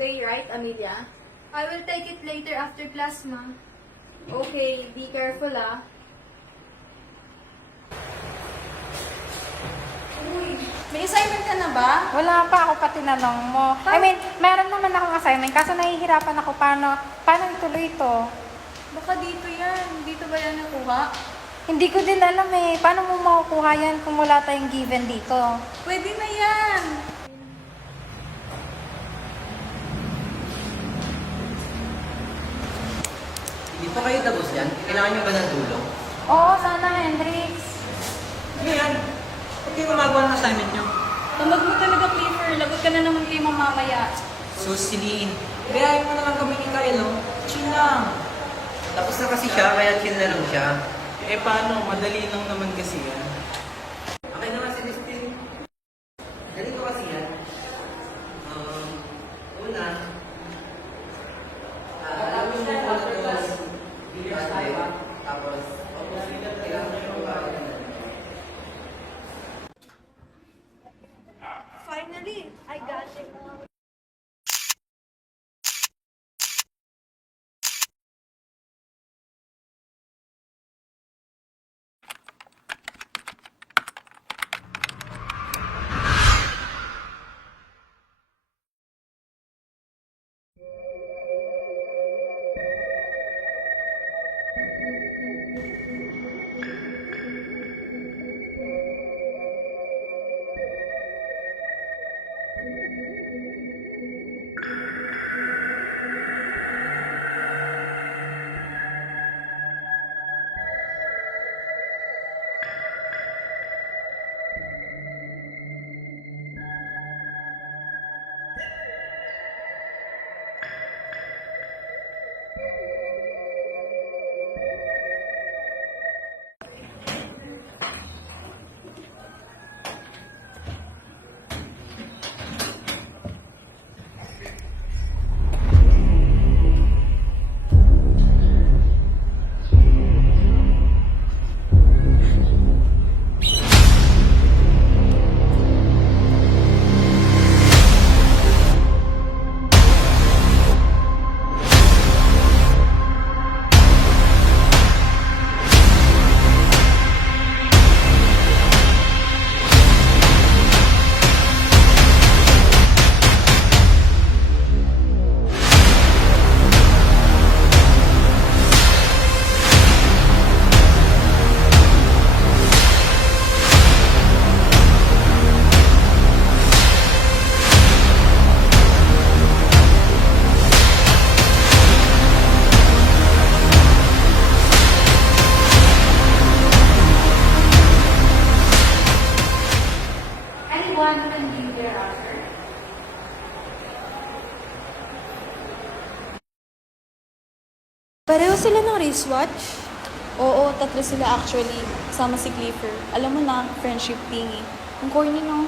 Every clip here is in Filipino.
today, right, Amelia? I will take it later after class, ma. Okay, be careful ah. May assignment ka na ba? Wala pa ako pa tinanong mo. I mean, meron naman akong assignment kaso nahihirapan ako paano ituloy ito. Baka dito yan. Dito ba yan nakuha? Hindi ko din alam eh. Paano mo makukuha yan kung wala tayong given dito? Pwede na yan. Hindi pa kayo tapos yan? Kailangan nyo ba ng tulong? Oo, sana Hendrix. Ano yan? Ba't kayo gumagawa ng assignment nyo? Tamad mo talaga, Clifford. Lagot ka na naman kay mamaya. Susilin. Gayahin mo naman kami ni Kyle, no? Chill lang. Tapos na kasi siya, kaya chill na lang siya. Eh paano? Madali lang naman kasi yan. Okay naman si Dustin. Ganito kasi yan. Una, alam mo yung photos, videos tayo, tapos, kailangan nyo yung bahay. Finally, I got it. Anyone can be thereafter. Pareho sila ng wristwatch? Oo, tatlo sila actually. Kasama si Clifford. Alam mo na, friendship thingy. Ang corny, no?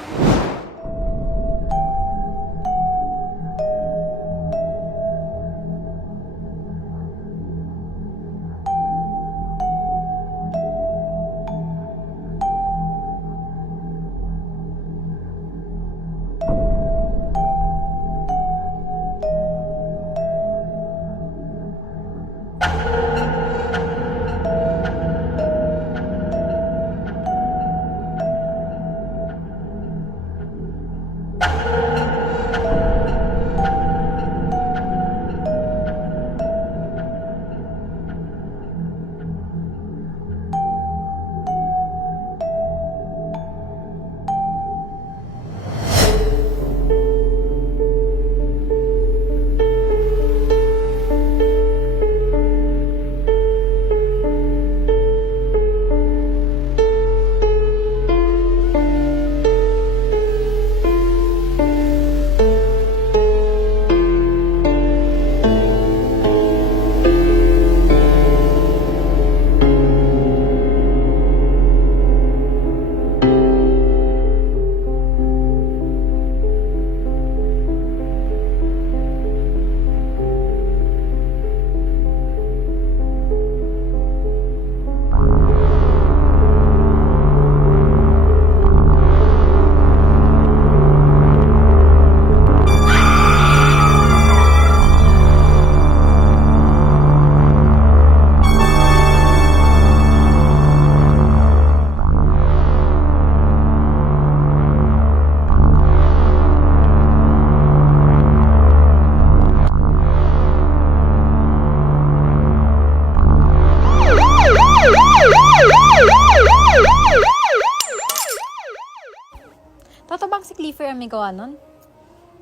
Clifford ang may gawa nun?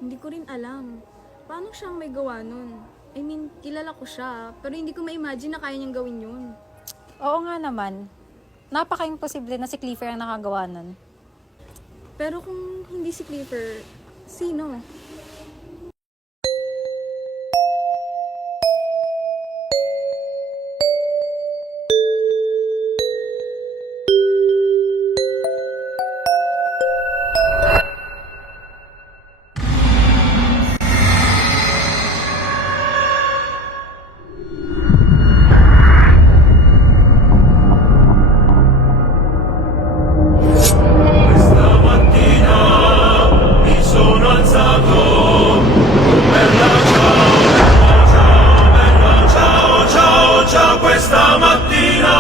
Hindi ko rin alam. Paano siyang may gawa nun? I mean, kilala ko siya, pero hindi ko ma-imagine na kaya niyang gawin yun. Oo nga naman. Napaka-imposible na si Clifford ang nakagawa nun. Pero kung hindi si Clifford, sino? Questa mattina mi sono alzato bella ciao, bella ciao, ciao, ciao questa mattina